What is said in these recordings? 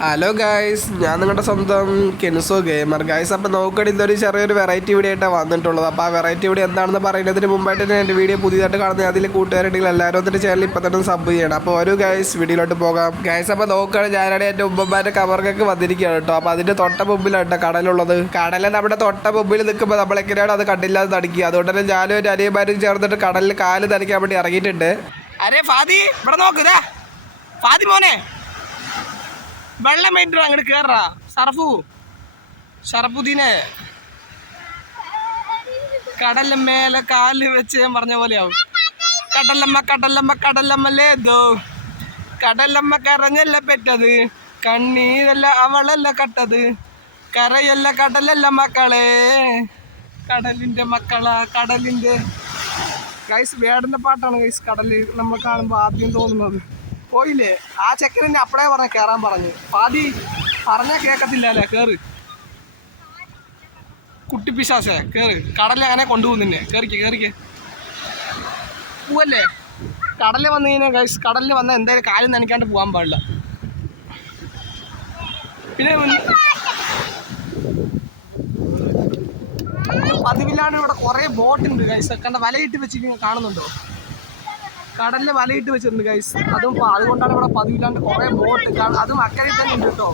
Hello guys ഞാൻ നിങ്ങളുടെ സ്വന്തം കെൻസോ ഗെയിമർ ഗായ്സ് അപ്പോൾ നോക്കണ ഇതൊരു ചെറിയൊരു വെറൈറ്റി വീഡിയോ ആയിട്ടാണ് വന്നിട്ടുള്ളത്. അപ്പോൾ ആ വെറൈറ്റി വീഡിയോ എന്താണെന്ന് പറയുന്നതിന് മുമ്പായിട്ട് തന്നെ എന്റെ വീഡിയോ പുതിയതായിട്ട് കാണുന്ന അതിൽ കൂട്ടുകാരുണ്ടെങ്കിൽ എല്ലാവരും ഒന്നിട്ട് ചാനൽ ഇപ്പം തന്നെ സബ് ചെയ്യണം. അപ്പോൾ ഒരു ഗായ്സ് വീഡിയോയിലോട്ട് പോകാം. ഗായ്സ് അപ്പോൾ നോക്കുകയാണ് ഞാനാണ് എന്റെ ഉമ്മമാരുടെ കവർക്കൊക്കെ വന്നിരിക്കുകയാണ് കേട്ടോ. അപ്പോൾ അതിന്റെ തൊട്ട മുമ്പിലാണ് കടലുള്ളത്. കടലിൽ നമ്മുടെ തൊട്ട മുമ്പിൽ നിൽക്കുമ്പോൾ നമ്മളെങ്ങനെയാണ് അത് കണ്ടില്ലാതെ തടിക്കുക അതുകൊണ്ട് തന്നെ ഞാനും എന്റെ അനിയന്മാരും ചേർന്നിട്ട് കടലിൽ കാൽ തനിക്കാൻ വേണ്ടി ഇറങ്ങിയിട്ടുണ്ട്. അരേ ഫാദി ഇവിടെ നോക്കുക ഫാദി മോനെ. വെള്ളം വേണ്ടി അങ്ങോട്ട് കേറാ സർഫു ഷറഫുദ്ദീനെ. കടലിന്റെ മേലെ കാൽ വെച്ച് പറഞ്ഞ പോലെയാവും. കടലമ്മ കടലമ്മ കടലമ്മല്ലേ ദോ. കടലമ്മ കരഞ്ഞല്ല പെറ്റത് കണ്ണീരല്ല അവളല്ല കട്ടത് കരയല്ല കടലല്ല മക്കളെ. കടലിന്റെ മക്കളാ കടലിന്റെ. ഗൈസ് വേടന്റെ പാട്ടാണ് ഗൈസ് കടൽ നമ്മൾ കാണുമ്പോൾ ആദ്യം തോന്നുന്നത്. പോയില്ലേ? ആ ചെക്കനെ അപ്പളേ പറഞ്ഞ കേറാൻ പറഞ്ഞു. പാതി പറഞ്ഞാ കേക്കത്തില്ല അല്ലേ കേറ്. കുട്ടിപ്പിശാസേ കേറ്. കടലിൽ അങ്ങനെ കൊണ്ടുപോകും നിന്നെ. കേറിക്ക് കേറിക്ക്. പോവല്ലേ? കടലിൽ വന്നു കഴിഞ്ഞാൽ ഗൈസ് കടലിൽ വന്നാൽ എന്തായാലും കാലം നനയ്ക്കാണ്ട് പോകാൻ പാടില്ല. പിന്നെ പതിവില്ലാണ്ട് ഇവിടെ കുറേ ബോട്ടുണ്ട് ഗൈസ് കണ്ട വലയിട്ട് വെച്ചിരിക്കുന്നത് കാണുന്നുണ്ടോ? കടലിൽ വലയിട്ട് വെച്ചിട്ടുണ്ട് ഗൈസ് അതും അതുകൊണ്ടാണ് ഇവിടെ പതിവില്ലാണ്ട് കുറേ ബോട്ട് അതും അക്കരെ തന്നെ ഉണ്ട് കേട്ടോ.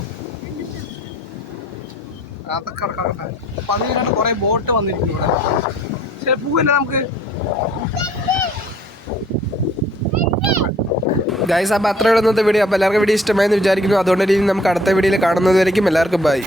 അതൊക്കെ. പതിവില്ലാണ്ട് കുറേ ബോട്ട് വന്നിരിക്കുന്നു ഇവിടെ. ശരി പോവല്ലേ നമുക്ക്? ഗൈസ് അപ്പോൾ അത്രയുള്ള ഇന്നത്തെ വീഡിയോ അപ്പോൾ എല്ലാവർക്കും വീഡിയോ ഇഷ്ടമായെന്ന് വിചാരിക്കുന്നു. അതുകൊണ്ട് ഇനി നമുക്ക് അടുത്ത വീഡിയോയിൽ കാണുന്നതുവരേക്കും എല്ലാവർക്കും ബൈ